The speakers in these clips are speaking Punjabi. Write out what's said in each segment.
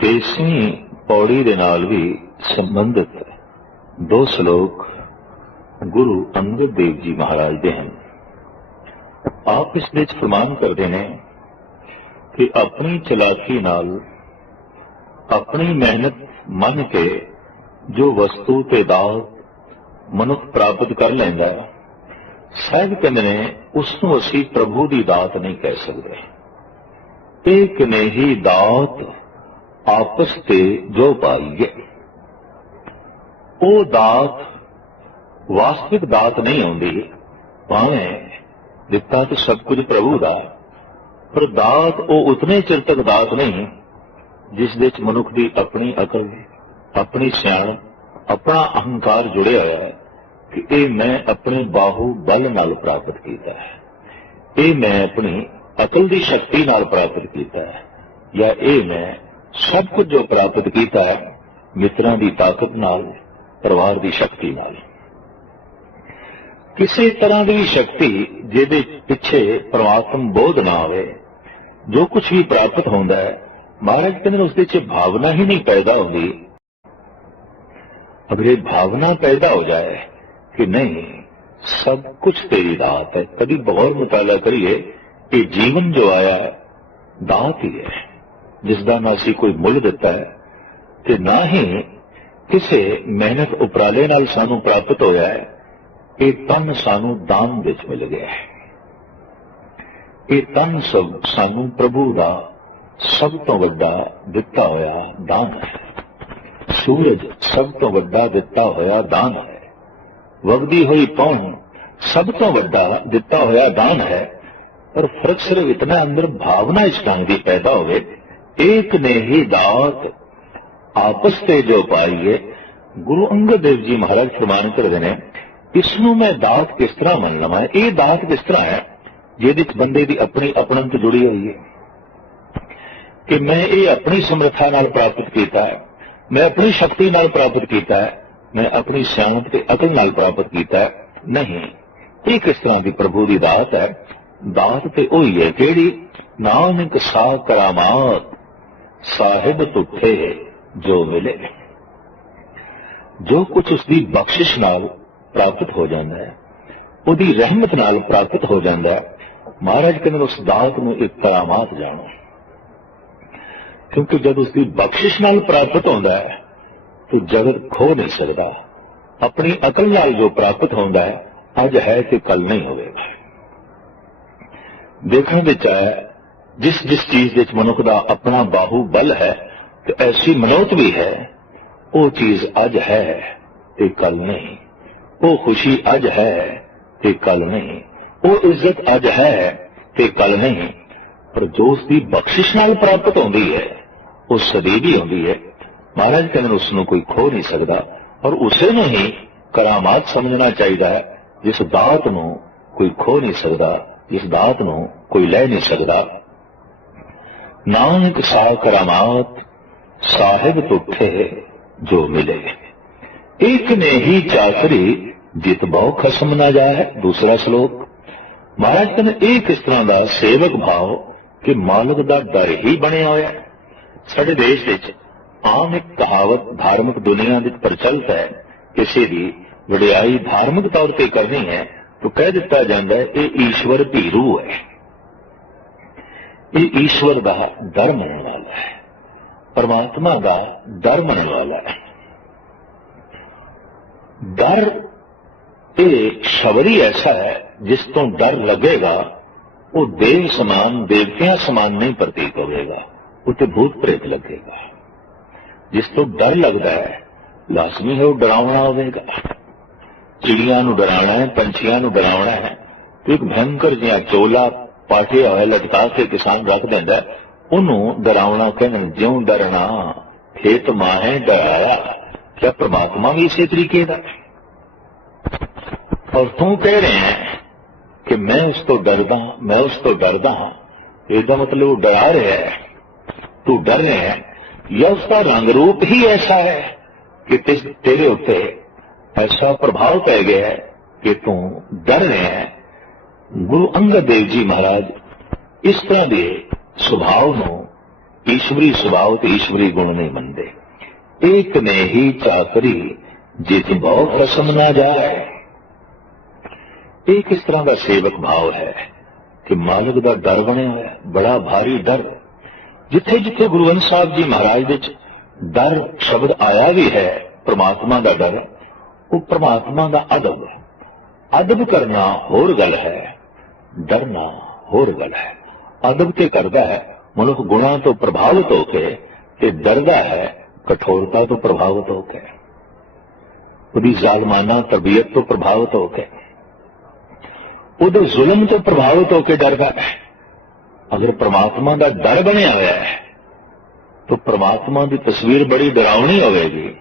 ਤੇਸਵੀਂ ਪੌੜੀ ਦੇ ਨਾਲ ਵੀ ਸੰਬੰਧਿਤ ਦੋ ਸ਼ਲੋਕ ਗੁਰੂ ਅੰਗਦ ਦੇਵ ਜੀ ਮਹਾਰਾਜ ਦੇ ਹਨ। ਆਪ ਇਸ ਵਿੱਚ ਫਰਮਾਨ ਕਰਦੇ ਨੇ ਕਿ ਆਪਣੀ ਚਲਾਕੀ ਨਾਲ ਆਪਣੀ ਮਿਹਨਤ ਮੰਨ ਕੇ ਜੋ ਵਸਤੂ ਤੇ ਦਾਤ ਮਨੁੱਖ ਪ੍ਰਾਪਤ ਕਰ ਲੈਂਦਾ ਹੈ, ਸਾਹਿਬ ਕਹਿੰਦੇ ਨੇ ਉਸ ਨੂੰ ਅਸੀਂ ਪ੍ਰਭੂ ਦੀ ਦਾਤ ਨਹੀਂ ਕਹਿ ਸਕਦੇ। ਇੱਕ ਨਹੀਂ ਦਾਤ ਆਪਸ ਤੇ ਜੋ ਪਾਈਏ। ਉਹ ਦਾਤ ਵਾਸਤਵਿਕ ਦਾਤ ਨਹੀਂ ਹੁੰਦੀ ਭਾਵੇਂ ਦਿੱਤਾ ਤਾਂ ਸਭ ਕੁਝ ਪ੍ਰਭੂ ਦਾ ਪਰ ਦਾਤ ਉਹ ਉਤਨੇ ਚਿਰ ਤੱਕ ਦਾਤ ਨਹੀਂ, ਜਿਸ ਦੇ ਵਿੱਚ ਮਨੁੱਖ ਦੀ ਆਪਣੀ ਅਕਲ, ਆਪਣੀ ਸਿਆਣ ਆਪਣਾ ਅਹੰਕਾਰ ਜੁੜਿਆ ਹੋਇਆ ਹੈ ਕਿ ਇਹ ਮੈਂ ਆਪਣੇ ਬਾਹੂ ਬਲ ਨਾਲ ਪ੍ਰਾਪਤ ਕੀਤਾ ਹੈ। ਇਹ ਮੈਂ ਆਪਣੀ ਅਕਲ ਦੀ ਸ਼ਕਤੀ ਨਾਲ ਪ੍ਰਾਪਤ ਕੀਤਾ ਹੈ। ਜਾਂ ਇਹ ਮੈਂ ਸਭ ਕੁਝ ਜੋ ਪ੍ਰਾਪਤ ਕੀਤਾ ਹੈ, ਮਿੱਤਰਾਂ ਦੀ ਤਾਕਤ ਨਾਲ, ਪਰਿਵਾਰ ਦੀ ਸ਼ਕਤੀ ਨਾਲ। ਕਿਸੇ ਤਰ੍ਹਾਂ ਦੀ ਸ਼ਕਤੀ ਜਿਹਦੇ ਪਿੱਛੇ ਪ੍ਰਮਾਤਮ ਬੋਧ ਨਾ ਹੋਵੇ ਜੋ ਕੁਝ ਵੀ ਪ੍ਰਾਪਤ ਹੁੰਦਾ ਹੈ, ਮਹਾਰਾਜ ਕਹਿੰਦੇ ਨੇ ਉਸ ਦੇ ਵਿੱਚ ਭਾਵਨਾ ਹੀ ਨਹੀਂ ਪੈਦਾ ਹੁੰਦੀ। ਅਗਰ ਇਹ ਭਾਵਨਾ ਪੈਦਾ ਹੋ ਜਾਏ ਕਿ ਨਹੀਂ, ਸਭ ਕੁਝ ਤੇਰੀ ਦਾਤ ਹੈ, ਕਦੀ ਬਹੁਤ ਮੁਤਾਲਾ ਕਰੀਏ ਕਿ ਜੀਵਨ ਜੋ ਆਇਆ, ਦਾਤ ਹੀ ਹੈ। ਜਿਸ ਦਾ ਨਾ ਅਸੀਂ ਕੋਈ ਮੁੱਲ ਦਿੱਤਾ ਹੈ ਤੇ ਨਾ ਹੀ ਕਿਸੇ ਮਿਹਨਤ ਉਪਰਾਲੇ ਨਾਲ ਸਾਨੂੰ ਪ੍ਰਾਪਤ ਹੋਇਆ ਹੈ, ਇਹ ਤਨ ਸਾਨੂੰ ਦਾਨ ਵਿੱਚ ਮਿਲ ਗਿਆ ਹੈ। ਇਹ ਤਨ ਸਭ ਸਾਨੂੰ ਪ੍ਰਭੂ ਦਾ ਸਭ ਤੋਂ ਵੱਡਾ ਦਿੱਤਾ ਹੋਇਆ ਦਾਨ ਹੈ। ਸੂਰਜ ਸਭ ਤੋਂ ਵੱਡਾ ਦਿੱਤਾ ਹੋਇਆ ਦਾਨ ਹੈ। ਵਗਦੀ ਹੋਈ ਪੌਣ ਸਭ ਤੋਂ ਵੱਡਾ ਦਿੱਤਾ ਹੋਇਆ ਦਾਨ ਹੈ। ਪਰ ਫ਼ਰਕ ਸਿਰਫ ਇਤਨਾ ਅੰਦਰ ਭਾਵਨਾ ਇਸ ਢੰਗ ਦੀ ਪੈਦਾ ਹੋਵੇ ਇੱਕ ਨੇ ਹੀ ਦਾਤ, ਆਪਸ ਤੇ ਜੋ ਪਾਈਏ, ਗੁਰੂ ਅੰਗਦ ਦੇਵ ਜੀ ਮਹਾਰਾਜ ਫਰਮਾਨ ਕਰਦੇ ਨੇ ਇਸ ਨੂੰ ਮੈਂ ਦਾਤ ਕਿਸ ਤਰ੍ਹਾਂ ਮੰਨ ਲਵਾਂ ਇਹ ਦਾਤ ਕਿਸ ਤਰ੍ਹਾਂ ਹੈ? ਜਿਹਦੇ ਵਿੱਚ ਬੰਦੇ ਦੀ ਆਪਣੀ ਅਪਣੰਤ ਜੁੜੀ ਹੋਈ ਹੈ। ਕਿ ਮੈਂ ਇਹ ਆਪਣੀ ਸਮਰੱਥਾ ਨਾਲ ਪ੍ਰਾਪਤ ਕੀਤਾ ਹੈ, ਮੈਂ ਆਪਣੀ ਸ਼ਕਤੀ ਨਾਲ ਪ੍ਰਾਪਤ ਕੀਤਾ ਹੈ, ਮੈਂ ਆਪਣੀ ਸਿਆਣਪ ਤੇ ਅਕਲ ਨਾਲ ਪ੍ਰਾਪਤ ਕੀਤਾ ਹੈ। ਨਹੀਂ, ਇਹ ਕਿਸ ਤਰ੍ਹਾਂ ਦੀ ਪ੍ਰਭੂ ਦੀ ਦਾਤ ਹੈ? ਦਾਤ ਤੇ ਉਹੀ ਹੈ ਕਿਹੜੀ? ਨਾਨਕ ਸਾ ਕਰਾਮਾਤ। ਸਾਹਿਬ ਤੁਠੇ ਜੋ ਮਿਲੇ ਜੋ ਕੁਝ ਉਸ ਦੀ ਬਖਸ਼ਿਸ਼ ਨਾਲ ਪ੍ਰਾਪਤ ਹੋ ਜਾਂਦਾ ਹੈ ਉਹਦੀ ਰਹਿਮਤ ਨਾਲ ਪ੍ਰਾਪਤ ਹੋ ਜਾਂਦਾ ਹੈ ਮਹਾਰਾਜ ਕਹਿੰਦੇ ਉਸ ਦਾਤ ਨੂੰ ਇੱਕ ਕਰਾਮਾਤ ਜਾਣੋ ਕਿਉਂਕਿ ਜਦ ਉਸ ਦੀ ਬਖਸ਼ਿਸ਼ ਨਾਲ ਪ੍ਰਾਪਤ ਹੁੰਦਾ ਹੈ ਤਾਂ ਜਗਤ ਖੋ ਨਹੀਂ ਸਕਦਾ ਆਪਣੀ ਅਕਲ ਨਾਲ ਜੋ ਪ੍ਰਾਪਤ ਹੁੰਦਾ ਹੈ ਅੱਜ ਹੈ ਤੇ ਕੱਲ ਨਹੀਂ ਹੋਵੇਗਾ ਦੇਖਣ ਵਿੱਚ ਆਇਆ ਜਿਸ ਜਿਸ ਚੀਜ਼ ਵਿੱਚ ਮਨੁੱਖ ਦਾ ਆਪਣਾ ਬਾਹੂ ਬਲ ਹੈ ਤੇ ਐਸੀ ਮਨੋਤ ਵੀ ਹੈ, ਉਹ ਚੀਜ਼ ਅੱਜ ਹੈ ਤੇ ਕੱਲ ਨਹੀਂ। ਉਹ ਖੁਸ਼ੀ ਅੱਜ ਹੈ ਤੇ ਕੱਲ ਨਹੀਂ। ਉਹ ਇੱਜ਼ਤ ਅੱਜ ਹੈ ਤੇ ਕੱਲ ਨਹੀਂ। ਪਰ ਜੋ ਉਸ ਦੀ ਬਖਸ਼ਿਸ਼ ਨਾਲ ਪ੍ਰਾਪਤ ਹੁੰਦੀ ਹੈ, ਉਹ ਸਦੀਵੀ ਹੁੰਦੀ ਹੈ। ਮਹਾਰਾਜ ਕਹਿੰਦੇ ਉਸ ਨੂੰ ਕੋਈ ਖੋ ਨਹੀਂ ਸਕਦਾ ਔਰ ਉਸੇ ਨੂੰ ਹੀ ਕਰਾਮਾਤ ਸਮਝਣਾ ਚਾਹੀਦਾ ਹੈ, ਜਿਸ ਦਾਤ ਨੂੰ ਕੋਈ ਖੋ ਨਹੀਂ ਸਕਦਾ, ਜਿਸ ਦਾਤ ਨੂੰ ਕੋਈ ਲੈ ਨਹੀਂ ਸਕਦਾ। ਨਾਨਕ ਸਾ ਕਰਾਮਾਤ ਸਾਹਿਬ ਤੁਠੇ ਜੋ ਮਿਲੇ। ਇੱਕ ਨੇ ਹੀ ਚਾਕਰੀ, ਜਿਤ ਬਹੁ ਖਸਮ ਨਾ ਜਾਏ, ਦੂਸਰਾ ਸ਼ਲੋਕ। ਮਹਾਰਾਜ ਕਹਿੰਦੇ ਇਹ ਕਿਸ ਤਰ੍ਹਾਂ ਦਾ ਸੇਵਕ ਭਾਵ ਕਿ ਮਾਲਕ ਦਾ ਡਰ ਹੀ ਬਣਿਆ ਹੋਇਆ। ਸਾਡੇ ਦੇਸ਼ ਵਿੱਚ ਆਮ ਇੱਕ ਕਹਾਵਤ ਧਾਰਮਿਕ ਦੁਨੀਆ ਵਿੱਚ ਪ੍ਰਚਲਿਤ ਹੈ। ਕਿਸੇ ਦੀ ਵਡਿਆਈ ਧਾਰਮਿਕ ਤੌਰ ਤੇ ਕਰਨੀ ਹੈ, ਤਾਂ ਕਹਿ ਦਿੱਤਾ ਜਾਂਦਾ ਹੈ, ਇਹ ਈਸ਼ਵਰ ਭੀਰੂ ਹੈ। ਇਹ ਈਸ਼ਵਰ ਦਾ ਡਰ ਮੰਨਣ ਵਾਲਾ ਹੈ। ਪਰਮਾਤਮਾ ਦਾ ਡਰ ਮੰਨਣ ਵਾਲਾ ਹੈ। ਡਰ ਇਹ ਸ਼ਬਰੀ ਐਸਾ ਹੈ, ਜਿਸ ਤੋਂ ਡਰ ਲੱਗੇਗਾ, ਉਹ ਦੇਵ ਸਮਾਨ, ਦੇਵਤਿਆਂ ਸਮਾਨ ਨਹੀਂ ਪ੍ਰਤੀਕ ਹੋਵੇਗਾ ਉੱਤੇ ਭੂਤ ਪ੍ਰੇਤ ਲੱਗੇਗਾ। ਜਿਸ ਤੋਂ ਡਰ ਲੱਗਦਾ ਹੈ, ਲਾਜ਼ਮੀ ਹੈ ਉਹ ਡਰਾਉਣਾ ਹੋਵੇਗਾ। ਚਿੜੀਆਂ ਨੂੰ ਡਰਾਉਣਾ ਹੈ, ਪੰਛੀਆਂ ਨੂੰ ਡਰਾਉਣਾ ਹੈ ਇੱਕ ਭੰਕਰ ਜਿਹਾ ਚੋਲਾ ਪਾਟਿਆ ਹੋਏ ਲਟਕਾ ਕੇ ਕਿਸਾਨ ਰੱਖ ਦਿੰਦਾ ਉਹਨੂੰ ਡਰਾਉਣਾ ਕਹਿੰਦੇ, ਜਿਉਂ ਡਰਨਾ, ਖੇਤ ਮਾਹੇ ਡਰਾਇਆ। ਕਿਆ ਪ੍ਰਮਾਤਮਾ ਵੀ ਇਸੇ ਤਰੀਕੇ ਦਾ ਹੈ? ਔਰ ਤੂੰ ਕਹਿ ਰਹੇ ਹੈ ਕਿ ਮੈਂ ਉਸ ਤੋਂ ਡਰਦਾ ਮੈਂ ਉਸ ਤੋਂ ਡਰਦਾ ਹਾਂ। ਇਹਦਾ ਮਤਲਬ ਉਹ ਡਰਾ ਰਿਹਾ ਹੈ। ਤੂੰ ਡਰ ਰਿਹਾ ਹੈ। ਜਾਂ ਉਸ ਦਾ ਰੰਗ ਰੂਪ ਹੀ ਐਸਾ ਹੈ ਕਿ ਤੇ- ਤੇਰੇ ਉੱਤੇ ਐਸਾ ਪ੍ਰਭਾਵ ਪੈ ਗਿਆ ਹੈ ਕਿ ਤੂੰ ਡਰ ਰਿਹਾ ਗੁਰੂ ਅੰਗਦ ਦੇਵ ਜੀ ਮਹਾਰਾਜ, ਇਸ ਤਰ੍ਹਾਂ ਦੇ ਸੁਭਾਅ ਨੂੰ ਈਸ਼ਵਰੀ ਸੁਭਾਅ ਤੇ ਈਸ਼ਵਰੀ ਗੁਣ ਨਹੀਂ ਮੰਨਦੇ। ਏਕ ਨੇ ਹੀ ਚਾਕਰੀ ਜਿਤ ਬਹੁਤ ਰਸਮ ਨਾ ਜਾਏ। ਇਹ ਕਿਸ ਤਰ੍ਹਾਂ ਦਾ ਸੇਵਕ ਭਾਵ ਹੈ ਕਿ ਮਾਲਕ ਦਾ ਡਰ ਬਣਿਆ ਹੋਇਆ, ਬੜਾ ਭਾਰੀ ਡਰ। ਜਿੱਥੇ ਜਿੱਥੇ ਗੁਰੂ ਗ੍ਰੰਥ ਸਾਹਿਬ ਜੀ ਮਹਾਰਾਜ ਵਿੱਚ ਡਰ ਸ਼ਬਦ ਆਇਆ ਵੀ ਹੈ, ਪ੍ਰਮਾਤਮਾ ਦਾ ਡਰ, ਉਹ ਪ੍ਰਮਾਤਮਾ ਦਾ ਅਦਬ ਅਦਬ ਕਰਨਾ ਹੋਰ ਗੱਲ ਹੈ। ਡਰਨਾ ਹੋਰ ਗੱਲ ਹੈ। ਅਦਬ ਤੇ ਕਰਦਾ ਹੈ, ਮਨੁੱਖ ਗੁਣਾਂ ਤੋਂ ਪ੍ਰਭਾਵਿਤ ਹੋ ਕੇ ਤੇ ਡਰਦਾ ਹੈ, ਕਠੋਰਤਾ ਤੋਂ ਪ੍ਰਭਾਵਿਤ ਹੋ ਕੇ। ਉਹਦੀ ਜ਼ਾਲਮਾਨਾ ਤਬੀਅਤ ਤੋਂ ਪ੍ਰਭਾਵਿਤ ਹੋ ਕੇ। ਉਹਦੇ ਜ਼ੁਲਮ ਤੋਂ ਪ੍ਰਭਾਵਿਤ ਹੋ ਕੇ ਡਰਦਾ ਹੈ। ਅਗਰ ਪ੍ਰਮਾਤਮਾ ਦਾ ਡਰ ਬਣਿਆ ਹੋਇਆ ਹੈ, ਤਾਂ ਪ੍ਰਮਾਤਮਾ ਦੀ ਤਸਵੀਰ ਬੜੀ ਡਰਾਉਣੀ ਹੋਵੇਗੀ।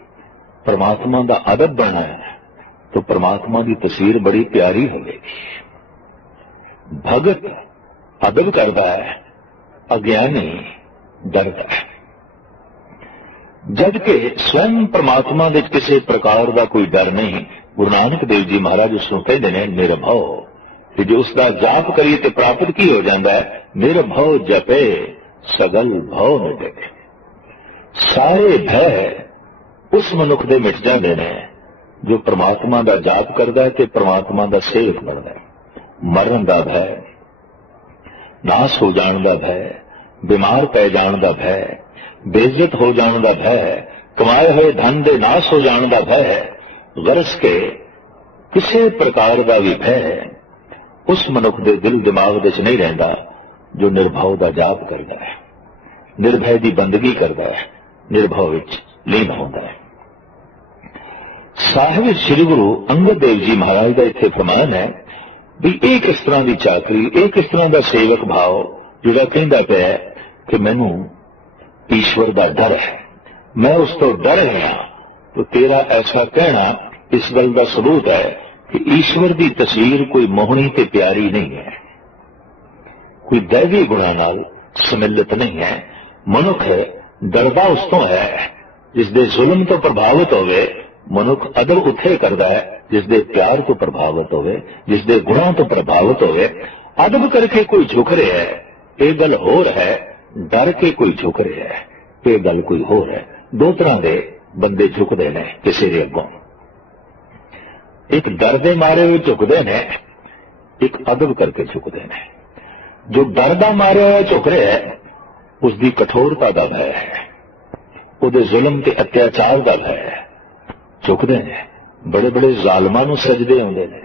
ਪ੍ਰਮਾਤਮਾ ਦਾ ਅਦਬ ਬਣਾ ਹੈ, ਤਾਂ ਪ੍ਰਮਾਤਮਾ ਦੀ ਤਸਵੀਰ ਬੜੀ ਪਿਆਰੀ ਹੋਵੇਗੀ। ਭਗਤ ਅਦਬ ਕਰਦਾ ਹੈ, ਅਗਿਆਨੀ ਡਰਦਾ ਹੈ। ਜਦ ਕਿ ਸਵੈੰ ਪ੍ਰਮਾਤਮਾ ਦੇ ਕਿਸੇ ਪ੍ਰਕਾਰ ਦਾ ਕੋਈ ਡਰ ਨਹੀਂ, ਗੁਰੂ ਨਾਨਕ ਦੇਵ ਜੀ ਮਹਾਰਾਜ ਉਸ ਨੂੰ ਕਹਿੰਦੇ ਨੇ, ਨਿਰਭਉ। ਕਿ ਜੋ ਉਸ ਦਾ ਜਾਪ ਕਰੀਏ ਤੇ ਪ੍ਰਾਪਤ ਕੀ ਹੋ ਜਾਂਦਾ ਹੈ? ਨਿਰਭਉ ਜਪੇ, ਸਗਲ ਭਉ ਮਿਟੇ ਸਾਰੇ ਭੈ ਉਸ ਮਨੁੱਖ ਦੇ ਮਿਟ ਜਾਂਦੇ ਨੇ, ਜੋ ਪ੍ਰਮਾਤਮਾ ਦਾ ਜਾਪ ਕਰਦਾ ਹੈ ਤੇ ਪ੍ਰਮਾਤਮਾ ਦਾ ਸੇਵਕ ਬਣਦਾ ਹੈ। ਮਰਨ ਦਾ ਭੈ, ਨਾਸ ਹੋ ਜਾਣ ਦਾ ਭੈ, ਬਿਮਾਰ ਪੈ ਜਾਣ ਦਾ ਭੈ, ਬੇਇੱਜ਼ਤ ਹੋ ਜਾਣ ਦਾ ਭੈ, ਕਮਾਏ ਹੋਏ ਧਨ ਦੇ ਨਾਸ ਹੋ ਜਾਣ ਦਾ ਭੈ ਗਰਸ ਕੇ ਕਿਸੇ ਪ੍ਰਕਾਰ ਦਾ ਵੀ ਭੈ ਉਸ ਮਨੁੱਖ ਦੇ ਦਿਲ ਦਿਮਾਗ ਵਿੱਚ ਨਹੀਂ ਰਹਿੰਦਾ, ਜੋ ਨਿਰਭਉ ਦਾ ਜਾਪ ਕਰਦਾ ਹੈ। ਨਿਰਭੈ ਦੀ ਬੰਦਗੀ ਕਰਦਾ ਹੈ, ਨਿਰਭਉ ਵਿੱਚ ਲੀਨ ਹੁੰਦਾ ਹੈ। ਸਾਹਿਬ ਸ੍ਰੀ ਗੁਰੂ ਅੰਗਦ ਦੇਵ ਜੀ ਮਹਾਰਾਜ ਦਾ ਇੱਥੇ ਫਰਮਾਨ ਹੈ ਵੀ ਇਹ ਕਿਸ ਤਰ੍ਹਾਂ ਦੀ ਚਾਕਰੀ, ਇਹ ਕਿਸ ਤਰ੍ਹਾਂ ਦਾ ਸੇਵਕ ਭਾਵ ਜਿਹੜਾ ਕਹਿੰਦਾ ਪਿਆ ਕਿ ਮੈਨੂੰ ਈਸ਼ਵਰ ਦਾ ਡਰ ਹੈ। ਮੈਂ ਉਸ ਤੋਂ ਡਰ ਗਿਆ ਤਾਂ ਤੇਰਾ ਐਸਾ ਕਹਿਣਾ ਇਸ ਗੱਲ ਦਾ ਸਬੂਤ ਹੈ ਕਿ ਈਸ਼ਵਰ ਦੀ ਤਸਵੀਰ ਕੋਈ ਮੋਹਣੀ ਤੇ ਪਿਆਰੀ ਨਹੀਂ ਹੈ। ਕੋਈ ਦੈਵੀ ਗੁਣਾ ਨਾਲ ਸਮਿਲਿਤ ਨਹੀਂ ਹੈ। ਮਨੁੱਖ ਡਰਦਾ ਉਸ ਤੋਂ ਹੈ। ਜਿਸ ਦੇ ਜ਼ੁਲਮ ਤੋਂ ਪ੍ਰਭਾਵਿਤ ਹੋਵੇ, ਮਨੁੱਖ ਅਦਰ ਉੱਥੇ ਕਰਦਾ ਹੈ ਜਿਸ ਦੇ ਪਿਆਰ ਤੋਂ ਪ੍ਰਭਾਵਿਤ ਹੋਵੇ ਜਿਸ ਦੇ ਗੁਣਾਂ ਤੋਂ ਪ੍ਰਭਾਵਿਤ ਹੋਵੇ, ਅਦਬ ਕਰਕੇ ਕੋਈ ਝੁਕ ਰਿਹਾ ਹੈ, ਇਹ ਗੱਲ ਹੋਰ ਹੈ, ਡਰ ਕੇ ਕੋਈ ਝੁਕ ਰਿਹਾ ਹੈ, ਇਹ ਗੱਲ ਕੋਈ ਹੋਰ ਹੈ। ਦੋ ਤਰ੍ਹਾਂ ਦੇ ਬੰਦੇ ਝੁਕਦੇ ਨੇ ਕਿਸੇ ਦੇ ਅੱਗੋਂ। ਇੱਕ ਡਰ ਦੇ ਮਾਰੇ ਹੋਏ ਝੁਕਦੇ ਨੇ, ਇੱਕ ਅਦਬ ਕਰਕੇ ਝੁਕਦੇ ਨੇ। ਜੋ ਡਰ ਦਾ ਮਾਰਿਆ ਹੋਇਆ ਝੁਕ ਰਿਹਾ ਹੈ ਉਸ ਦੀ ਕਠੋਰਤਾ ਦਾ ਭੈ ਹੈ। ਉਹਦੇ ਜ਼ੁਲਮ ਤੇ ਅਤਿਆਚਾਰ ਦਾ ਭੈ ਹੈ। ਝੁਕਦੇ ਨੇ। ਬੜੇ ਬੜੇ ਜ਼ਾਲਮਾਂ ਨੂੰ ਸਜਦੇ ਆਉਂਦੇ ਨੇ।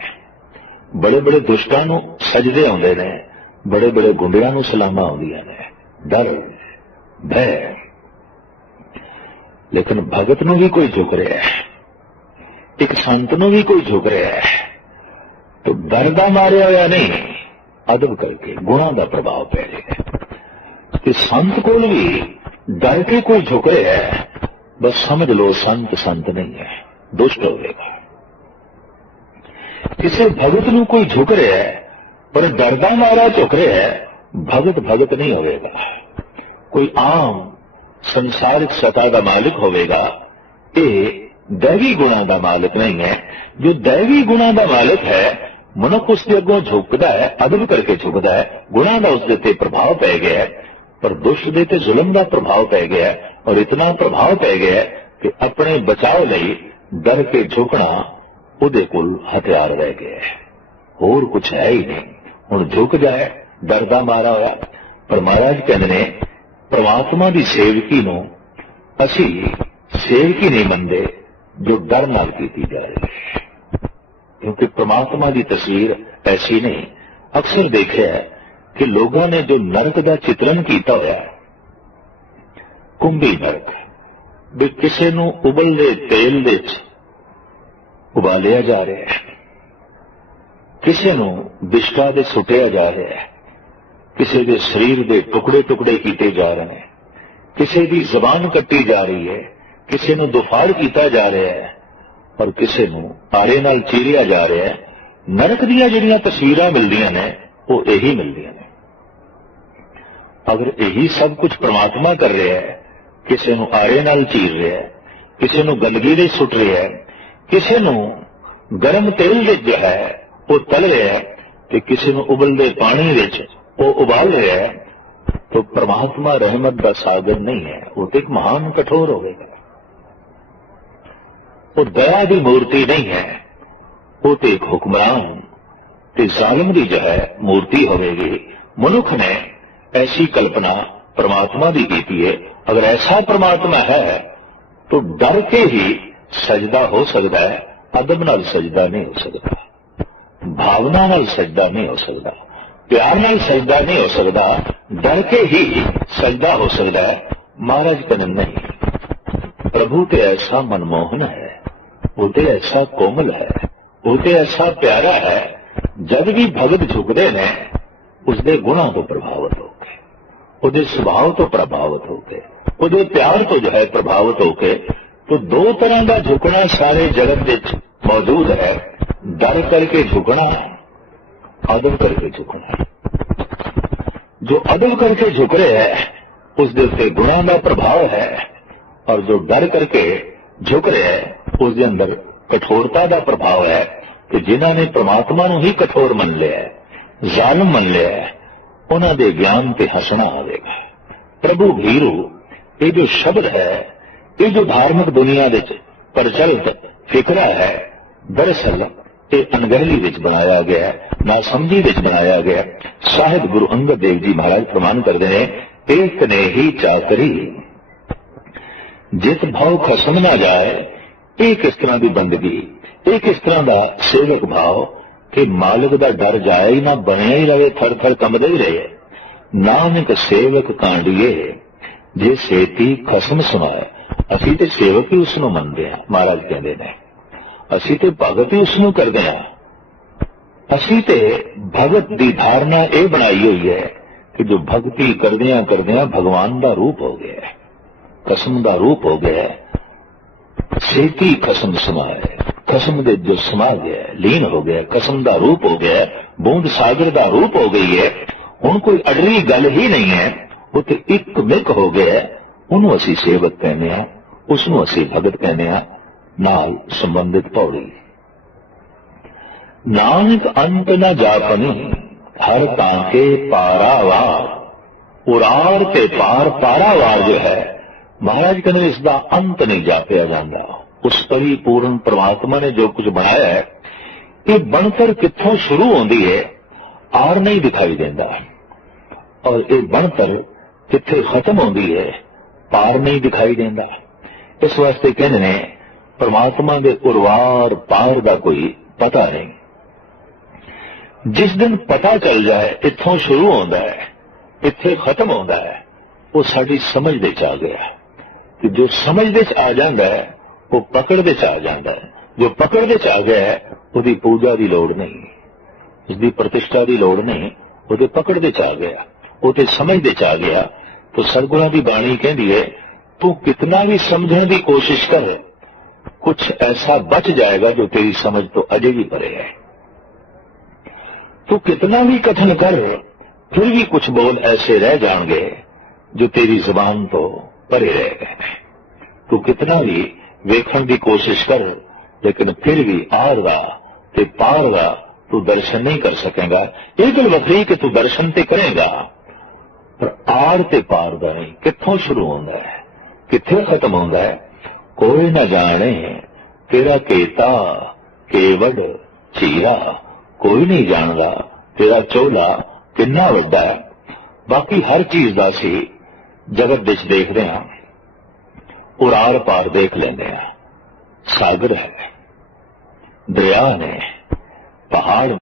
ਬੜੇ ਬੜੇ ਦੁਸ਼ਟਾਂ ਨੂੰ ਸਜਦੇ ਆਉਂਦੇ ਨੇ। ਬੜੇ ਬੜੇ ਗੁੰਡਿਆਂ ਨੂੰ ਸਲਾਮਾਂ ਆਉਂਦੀਆਂ ਨੇ। ਡਰ, ਭੈ। ਲੇਕਿਨ ਭਗਤ ਨੂੰ ਵੀ ਕੋਈ ਝੁਕ ਰਿਹਾ ਹੈ। ਇੱਕ ਸੰਤ ਨੂੰ ਵੀ ਕੋਈ ਝੁਕ ਰਿਹਾ ਹੈ। ਤਾਂ ਡਰ ਦਾ ਮਾਰਿਆ ਹੋਇਆ ਨਹੀਂ, ਅਦਬ ਕਰਕੇ ਗੁਣਾਂ ਦਾ ਪ੍ਰਭਾਵ ਪੈ ਰਿਹਾ ਤੇ ਸੰਤ ਕੋਲ ਵੀ ਡਰ ਕੇ ਕੋਈ ਝੁਕ ਰਿਹਾ ਹੈ। ਬਸ ਸਮਝ ਲਓ ਸੰਤ ਸੰਤ ਨਹੀਂ ਹੈ। ਦੁਸ਼ਟ ਹੋਵੇਗਾ ਕਿਸੇ ਭਗਤ ਨੂੰ ਕੋਈ ਝੁਕ ਰਿਹਾ ਹੈ ਪਰ ਡਰਦਾ ਮਾਰਾ ਝੁਕ ਰਿਹਾ ਹੈ ਭਗਤ ਭਗਤ ਨਹੀਂ ਹੋਵੇਗਾ ਕੋਈ ਆਮ ਸੰਸਾਰਿਕ ਸਤਾ ਦਾ ਮਾਲਕ ਹੋਵੇਗਾ ਇਹ ਦੈਵੀ ਗੁਣਾਂ ਦਾ ਮਾਲਕ ਨਹੀਂ ਹੈ ਜੋ ਦੈਵੀ ਗੁਣਾਂ ਦਾ ਮਾਲਕ ਹੈ ਮਨੁੱਖ ਉਸ ਦੇ ਅੱਗੋਂ ਝੁਕਦਾ ਹੈ ਅਦਬ ਕਰਕੇ ਝੁਕਦਾ ਹੈ ਗੁਣਾਂ ਦਾ ਉਸ ਦੇ ਤੇ ਪ੍ਰਭਾਵ ਪੈ ਗਿਆ ਹੈ ਪਰ ਦੁਸ਼ਟ ਦੇ ਤੇ ਜ਼ੁਲਮ ਦਾ ਪ੍ਰਭਾਵ ਪੈ ਗਿਆ ਹੈ ਔਰ ਇਤਨਾ ਪ੍ਰਭਾਵ ਪੈ ਗਿਆ ਹੈ ਕਿ ਆਪਣੇ ਬਚਾਓ ਲਈ ਡਰ ਕੇ ਝੁਕਣਾ ਉਹਦੇ ਕੋਲ ਹਥਿਆਰ ਰਹਿ ਗਿਆ ਹੈ। ਹੋਰ ਕੁਝ ਹੈ ਹੀ ਨਹੀਂ। ਹੁਣ ਝੁਕ ਜਾਏ ਡਰਦਾ ਮਾਰਾ ਹੋਇਆ। ਪਰ ਮਹਾਰਾਜ ਕਹਿੰਦੇ ਨੇ, ਪ੍ਰਮਾਤਮਾ ਦੀ ਸੇਵਕੀ ਨੂੰ ਅਸੀਂ ਸੇਵਕੀ ਨਹੀਂ ਮੰਨਦੇ, ਜੋ ਡਰ ਨਾਲ ਕੀਤੀ ਜਾਏ ਕਿਉਂਕਿ ਪ੍ਰਮਾਤਮਾ ਦੀ ਤਸਵੀਰ ਐਸੀ ਨਹੀਂ, ਅਕਸਰ ਦੇਖਿਆ ਕਿ ਲੋਕਾਂ ਨੇ ਜੋ ਨਰਕ ਦਾ ਚਿਤਰਨ ਕੀਤਾ ਹੋਇਆ ਕੁੰਭੀ ਨਰਕ। ਵੀ ਕਿਸੇ ਨੂੰ ਉਬਲਦੇ ਤੇਲ ਵਿੱਚ ਉਬਾਲਿਆ ਜਾ ਰਿਹਾ ਹੈ। ਕਿਸੇ ਨੂੰ ਬਿਸ਼ਕਾ ਦੇ ਸੁੱਟਿਆ ਜਾ ਰਿਹਾ ਹੈ। ਕਿਸੇ ਦੇ ਸਰੀਰ ਦੇ ਟੁਕੜੇ ਟੁਕੜੇ ਕੀਤੇ ਜਾ ਰਹੇ ਨੇ ਕਿਸੇ ਦੀ ਜ਼ਬਾਨ ਕੱਟੀ ਜਾ ਰਹੀ ਹੈ। ਕਿਸੇ ਨੂੰ ਦੁਫਾੜ ਕੀਤਾ ਜਾ ਰਿਹਾ ਹੈ। ਔਰ ਕਿਸੇ ਨੂੰ ਆਰੇ ਨਾਲ ਚੀਰਿਆ ਜਾ ਰਿਹਾ ਹੈ। ਨਰਕ ਦੀਆਂ ਜਿਹੜੀਆਂ ਤਸਵੀਰਾਂ ਮਿਲਦੀਆਂ ਨੇ, ਉਹ ਇਹੀ ਮਿਲਦੀਆਂ ਨੇ। ਅਗਰ ਇਹੀ ਸਭ ਕੁਝ ਪ੍ਰਮਾਤਮਾ ਕਰ ਰਿਹਾ ਹੈ ਕਿਸੇ ਨੂੰ ਆਰੇ ਨਾਲ ਚੀਰ ਰਿਹਾ ਹੈ ਕਿਸੇ ਨੂੰ ਗੰਦਗੀ ਦੇ ਸੁੱਟ ਰਿਹਾ ਹੈ ਕਿਸੇ ਨੂੰ ਗਰਮ ਤੇਲ ਵਿੱਚ ਜੋ ਹੈ ਉਹ ਤਲ ਰਿਹਾ ਹੈ ਤੇ ਕਿਸੇ ਨੂੰ ਉਬਲਦੇ ਪਾਣੀ ਵਿੱਚ ਉਹ ਉਬਾਲ ਰਿਹਾ ਹੈ तो परमात्मा रहमत का सागर नहीं है वो तो एक महान कठोर होगा वो दया की मूर्ति नहीं है वो तो एक हुक्मरान ਤੇ ਜ਼ਾਲਮ ਦੀ ਜੋ ਹੈ ਮੂਰਤੀ ਹੋਵੇਗੀ ਮਨੁੱਖ ਨੇ ਐਸੀ ਕਲਪਨਾ परमात्मा ਦੀ ਕੀਤੀ ਹੈ अगर ऐसा परमात्मा है तो डर के ही सजदा हो सकता है अदब नाल सजदा नहीं हो सकता भावना नाल सजदा नहीं हो सकता प्यार नाल सजदा नहीं हो सकता डर के ही सजदा हो सकता है महाराज कदम नहीं प्रभु तो ऐसा मनमोहन है वो तो ऐसा कोमल है वो तो ऐसा प्यारा है जब भी भगत झुकते ने उसके गुणों को प्रभावित ਉਹਦੇ ਸੁਭਾਅ ਤੋਂ ਪ੍ਰਭਾਵਿਤ ਹੋ ਕੇ ਉਹਦੇ ਪਿਆਰ ਤੋਂ ਜੋ ਹੈ ਪ੍ਰਭਾਵਿਤ ਹੋ ਕੇ तो दो तरह का झुकना सारे जगत ਵਿੱਚ मौजूद है डर करके झुकना अदब करके झुकना जो अदब करके झुक रहे है उस ਦੇ ਉੱਤੇ ਗੁਣਾਂ ਦਾ ਪ੍ਰਭਾਵ ਹੈ ਔਰ ਜੋ ਡਰ ਕਰਕੇ ਝੁਕ ਰਿਹਾ ਹੈ ਉਸ ਦੇ ਅੰਦਰ ਕਠੋਰਤਾ ਦਾ ਪ੍ਰਭਾਵ ਹੈ ਕਿ ਜਿਨ੍ਹਾਂ ਨੇ ਪ੍ਰਮਾਤਮਾ ਨੂੰ ਹੀ ਕਠੋਰ ਮੰਨ ਲਿਆ ਹੈ ਜ਼ਾਲਮ ਮੰਨ ਲਿਆ ਹੈ ਉਹਨਾਂ ਦੇ ਗਿਆਨ ਤੇ ਹਸਣਾ ਆਵੇਗਾ। ਪ੍ਰਭੂ ਭੀਰੂ, ਇਹ ਜੋ ਸ਼ਬਦ ਹੈ, ਇਹ ਜੋ ਧਾਰਮਿਕ ਦੁਨੀਆ ਵਿੱਚ ਪ੍ਰਚਲਿਤ ਫਿਕਰਾ ਹੈ ਦਰਅਸਲ ਇਹ ਅਣਗਹਿਲੀ ਵਿੱਚ ਬਣਾਇਆ ਗਿਆ ਹੈ ਨਾ ਸਮਝੀ ਵਿੱਚ ਬਣਾਇਆ ਗਿਆ ਸਾਹਿਬ ਗੁਰੂ ਅੰਗਦ ਦੇਵ ਜੀ ਮਹਾਰਾਜ ਪ੍ਰਮਾਣ ਕਰਦੇ ਨੇ ਇੱਕ ਨੇ ਹੀ ਚਾਤਰੀ। ਜਿਤ ਭਾਵ ਖਸਮ ਨਾ ਜਾਏ, ਇਹ ਕਿਸ ਤਰ੍ਹਾਂ ਦੀ ਬੰਦਗੀ, ਇਹ ਕਿਸ ਤਰ੍ਹਾਂ ਦਾ ਸੇਵਕ ਭਾਵ ਕਿ ਮਾਲਕ ਦਾ ਡਰ ਜਾਏ ਹੀ ਨਾ, ਬਣਿਆ ਹੀ ਰਵੇ ਥਰ ਥਰ ਕੰਬਦੇ ਹੀ ਰਹੇ ਨਾਨਕ ਸੇਵਕ ਕਾਂਡੀਏ, ਜੇ ਸੇਤੀ ਖਸਮ ਸੁਣਾਏ, ਅਸੀਂ ਤੇ ਸੇਵਕ ਹੀ ਉਸ ਨੂੰ ਮੰਨਦੇ ਹਾਂ, ਮਹਾਰਾਜ ਕਹਿੰਦੇ ਨੇ। ਅਸੀਂ ਤੇ ਭਗਤ ਹੀ ਉਸ ਨੂੰ ਕਰਦੇ ਹਾਂ। ਅਸੀਂ ਤੇ ਭਗਤ ਦੀ ਧਾਰਨਾ ਇਹ ਬਣਾਈ ਹੋਈ ਹੈ ਕਿ ਜੋ ਭਗਤੀ ਕਰਦਿਆਂ ਕਰਦਿਆਂ ਭਗਵਾਨ ਦਾ ਰੂਪ ਹੋ ਗਿਆ ਹੈ ਕਸਮ ਦਾ ਰੂਪ ਹੋ ਗਿਆ ਹੈ। ਸੇਤੀ ਕਸਮ ਸਮਾਏ ਕਸਮ ਦੇ ਜੋ ਸਮਾ ਗਿਆ ਲੀਨ ਹੋ ਗਿਆ ਕਸਮ ਦਾ ਰੂਪ ਹੋ ਗਿਆ, ਬੂੰਦ ਸਾਗਰ ਦਾ ਰੂਪ ਹੋ ਗਈ ਹੈ। ਹੁਣ ਕੋਈ ਅਡਰੀ ਗੱਲ ਹੀ ਨਹੀਂ ਹੈ। ਉਹ ਤੇ ਇੱਕ ਮਿਕ ਹੋ ਗਿਆ, ਉਹਨੂੰ ਅਸੀਂ ਸੇਵਕ ਕਹਿੰਦੇ ਆ ਉਸ ਨੂੰ ਅਸੀਂ ਭਗਤ ਕਹਿੰਦੇ ਆ ਨਾਲ ਸੰਬੰਧਿਤ ਪੌੜੀ। ਨਾਨਕ ਅੰਤ ਨਾ ਜਾਪਨੀ, ਹਰ ਤਾਂ ਕੇ ਪਾਰਾਵਾਰ। ਉਰਾਰ ਤੇ ਪਾਰ ਪਾਰਾਵਾਰ ਜੋ ਹੈ, ਮਹਾਰਾਜ ਕਹਿੰਦੇ ਇਸ ਦਾ ਅੰਤ ਨਹੀਂ ਜਾਪਿਆ ਜਾਂਦਾ। ਉਸ ਪਰਿਪੂਰਨ ਪ੍ਰਮਾਤਮਾ ਨੇ ਜੋ ਕੁਝ ਬਣਾਇਆ ਹੈ, ਇਹ ਬਣਤਰ ਕਿੱਥੋਂ ਸ਼ੁਰੂ ਹੁੰਦੀ ਹੈ, ਆਰ ਨਹੀਂ ਦਿਖਾਈ ਦਿੰਦਾ। ਔਰ ਇਹ ਬਣਤਰ ਕਿੱਥੇ ਖਤਮ ਹੁੰਦੀ ਹੈ, ਪਾਰ ਨਹੀਂ ਦਿਖਾਈ ਦਿੰਦਾ। ਇਸ ਵਾਸਤੇ ਕਹਿੰਦੇ ਨੇ, ਪਰਮਾਤਮਾ ਦੇ ਉਰਵਾਰ ਪਾਰ ਦਾ ਕੋਈ ਪਤਾ ਨਹੀਂ। ਜਿਸ ਦਿਨ ਪਤਾ ਚੱਲ ਜਾਏ ਇੱਥੋਂ ਸ਼ੁਰੂ ਹੁੰਦਾ ਹੈ ਇੱਥੇ ਖਤਮ ਹੁੰਦਾ ਹੈ, ਉਹ ਸਾਡੀ ਸਮਝ ਦੇ ਚ ਆ ਗਿਆ। ਕਿ ਜੋ ਸਮਝ ਦੇ ਚ ਆ ਜਾਂਦਾ ਹੈ ਉਹ ਪਕੜ ਦੇ ਚ ਆ ਜਾਂਦਾ ਹੈ ਜੋ ਪਕੜ ਦੇ ਚ ਆ ਗਿਆ ਹੈ ਉਹਦੀ ਪੂਜਾ ਦੀ ਲੋੜ ਨਹੀਂ ਉਸ ਦੀ ਪ੍ਰਤਿਸ਼ਠਾ ਦੀ ਲੋੜ ਨਹੀਂ ਉਹਦੇ ਪਕੜ ਦੇ ਚ ਆ ਗਿਆ ਉਹ ਤੇ ਸਮਝ ਦੇ ਚ ਆ ਗਿਆ तो सदगुणा की बाणी कहती है तू कितना भी समझने की कोशिश कर कुछ ऐसा बच जाएगा जो तेरी समझ तो अजय भी परे है तू कितना भी कथन कर फिर भी कुछ बोल ऐसे रह जाएंगे जो तेरी जुबान तो परे रह गए तू कितना भी ਵੇਖਣ ਦੀ ਕੋਸ਼ਿਸ਼ ਕਰ, ਲੇਕਿਨ ਫਿਰ ਵੀ ਆਰ ਦਾ ਤੇ ਪਾਰ ਦਾ ਤੂੰ ਦਰਸ਼ਨ ਨਹੀਂ ਕਰ ਸਕੇਗਾ। ਇਹ ਗੱਲ ਵੱਖਰੀ ਕਿ ਤੂੰ ਦਰਸ਼ਨ ਤੇ ਕਰੇਗਾ। ਪਰ ਆਰ ਤੇ ਪਾਰ ਦਾ ਨਹੀਂ, ਕਿੱਥੋਂ ਸ਼ੁਰੂ ਹੁੰਦਾ ਹੈ? ਕਿੱਥੇ ਖਤਮ ਹੁੰਦਾ ਹੈ? ਕੋਈ ਨਾ ਜਾਣੇ ਤੇਰਾ ਕੇਤਾ ਕੇਵੜ ਚੀਰਾ। ਕੋਈ ਨਹੀਂ ਜਾਣਦਾ ਤੇਰਾ ਚੋਲਾ ਕਿੰਨਾ ਵੱਡਾ ਹੈ। ਬਾਕੀ ਹਰ ਚੀਜ਼ ਦਾ ਸੀ ਜਗਤ ਵਿੱਚ ਦੇਖਦੇ ਹਾਂ। ਉਰਾਰ ਪਾਰ ਦੇਖ ਲੈਂਦੇ ਹਾਂ ਸਾਗਰ ਹੈ ਦਰਿਆ ਨੇ ਪਹਾੜ